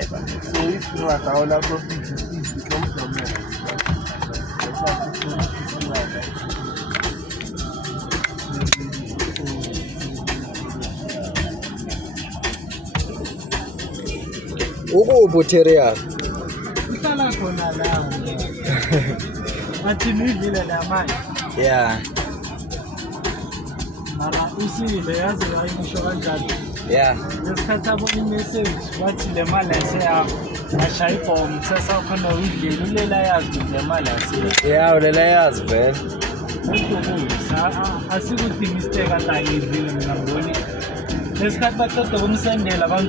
driver. So if you are all out of it, it becomes your man. Ukubuterial. Ihlala khona la. Bathi nidlile la manje. Yeah. Mara usile yazi ayisho kanjani. Yeah. Lesikhathi abona imessage wathi le mali ayiseyapha. Ashaya ibhomu sesakhona uyidlela ulela yazi le mali ayiseyapha. Yeah, ulela yazi vele. Asikuthi mistake atayidlile mina ngiboni. Lesikhathi baqeda ukumsendela abantu